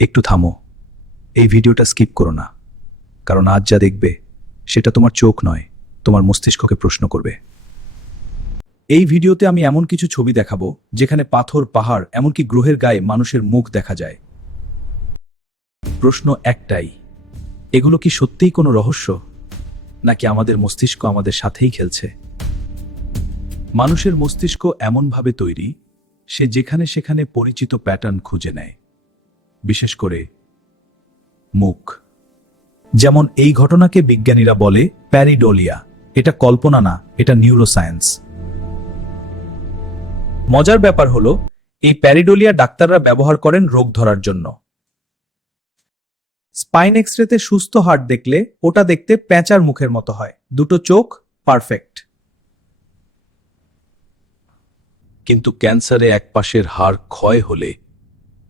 একটু থামো, এই ভিডিওটা স্কিপ করো না, কারণ আজ যা দেখবে সেটা তোমার চোখ নয়, তোমার মস্তিষ্ককে প্রশ্ন করবে। এই ভিডিওতে আমি এমন কিছু ছবি দেখাবো যেখানে পাথর, পাহাড়, এমনকি গ্রহের গায়ে মানুষের মুখ দেখা যায়। প্রশ্ন একটাই, এগুলো কি সত্যিই কোনো রহস্য, নাকি আমাদের মস্তিষ্ক আমাদের সাথেই খেলছে? মানুষের মস্তিষ্ক এমনভাবে তৈরি, সে যেখানে সেখানে পরিচিত প্যাটার্ন খুঁজে নেয়, বিশেষ করে মুখ। যেমন এই ঘটনাকে বিজ্ঞানীরা বলে প্যারিডোলিয়া। এটা কল্পনা না, এটা নিউরোসায়েন্স। মজার ব্যাপার হলো, এই প্যারিডোলিয়া ডাক্তাররা ব্যবহার করেন রোগ ধরার জন্য। স্পাইন এক্সরেতে সুস্থ হার্ট দেখলে ওটা দেখতে প্যাঁচার মুখের মতো হয়, দুটো চোখ পারফেক্ট। কিন্তু ক্যান্সারে এক পাশের হাড় ক্ষয় হলে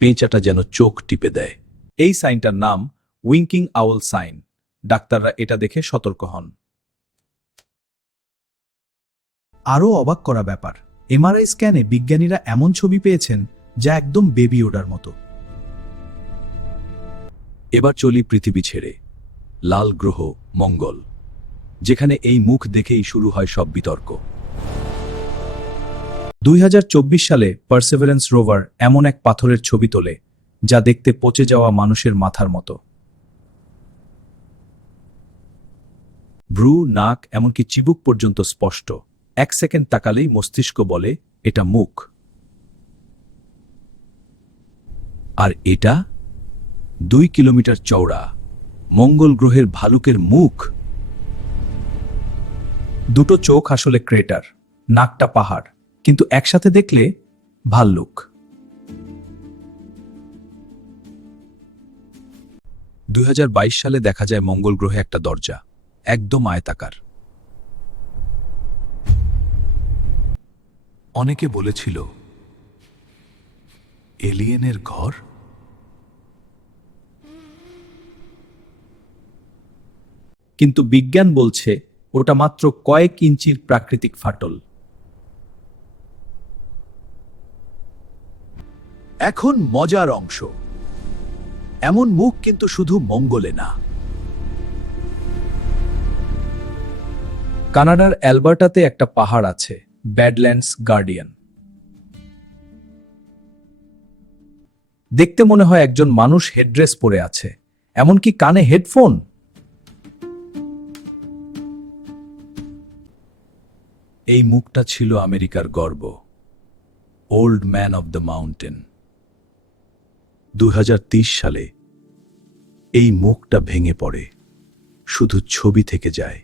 পেঁচাটা যেন চোখ টিপে দেয়। এই সাইনটার নাম উইঙ্কিং আউল সাইন। ডাক্তাররা এটা দেখে সতর্ক হন। আরও অবাক করা ব্যাপার, এমআরআই স্ক্যানে বিজ্ঞানীরা এমন ছবি পেয়েছেন যা একদম বেবি ওডার মতো। এবার চলি পৃথিবী ছেড়ে, লাল গ্রহ মঙ্গল, যেখানে এই মুখ দেখেই শুরু হয় সব বিতর্ক। 2024 সালে পারসেভারেন্স রোভার এমন এক পাথরের ছবি তোলে যা দেখতে পচে যাওয়া মানুষের মাথার মতো। ভ্রু, নাক, এমনকি চিবুক পর্যন্ত স্পষ্ট। এক সেকেন্ড তাকালেই মস্তিষ্ক বলে এটা মুখ। আর এটা 2 কিলোমিটার চওড়া মঙ্গল গ্রহের ভালুকের মুখ। দুটো চোখ আসলে ক্রেটার, নাকটা পাহাড়, কিন্তু একসাথে দেখলে ভাল্লুক। 2022 সালে দেখা যায় মঙ্গল গ্রহে একটা দরজা, একদম আয়তাকার। অনেকে বলেছিল এলিয়েনের ঘর। কিন্তু বিজ্ঞান বলছে ওটা মাত্র কয়েক ইঞ্চির প্রাকৃতিক ফাটল। এখন মজার অংশ, এমন মুখ কিন্তু শুধু মঙ্গলে না। কানাডার অ্যালবার্টাতে একটা পাহাড় আছে, ব্যাডল্যান্ডস গার্ডিয়ান। দেখতে মনে হয় একজন মানুষ হেডড্রেস পরে আছে, এমনকি কানে হেডফোন। এই মুখটা ছিল আমেরিকার গর্ব, old man of the mountain. 2030 সালে এই মুখটা ভেঙে পড়ে, শুধু ছবি থেকে যায়।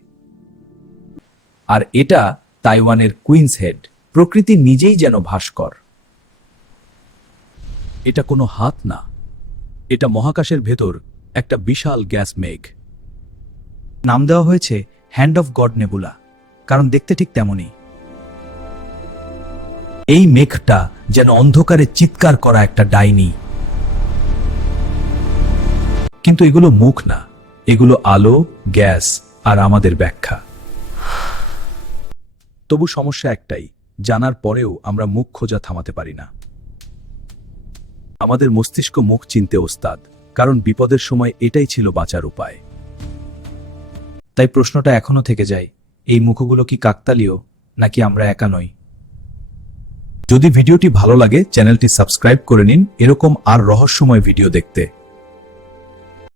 আর এটা তাইওয়ানের কুইন্স হেড, প্রকৃতি নিজেই যেন ভাস্কর। এটা কোনো হাত না, এটা মহাকাশের ভেতর একটা বিশাল গ্যাস মেঘ। নাম দেওয়া হয়েছে হ্যান্ড অফ গড নেবুলা, কারণ দেখতে ঠিক তেমনই। এই মেঘটা যেন অন্ধকারে চিৎকার করা একটা ডাইনি। কিন্তু এগুলো মুখ না, এগুলো আলো, গ্যাস আর আমাদের ব্যাখ্যা। তবু সমস্যা একটাই, জানার পরেও আমরা মুখ খোঁজা থামাতে পারি না। আমাদের মস্তিষ্ক মুখ চিনতে ওস্তাদ, কারণ বিপদের সময় এটাই ছিল বাঁচার উপায়। তাই প্রশ্নটা এখনো থেকে যায়, এই মুখগুলো কি কাকতালীয়, নাকি আমরা একা নই? যদি ভিডিওটি ভালো লাগে চ্যানেলটি সাবস্ক্রাইব করে নিন এরকম আর রহস্যময় ভিডিও দেখতে।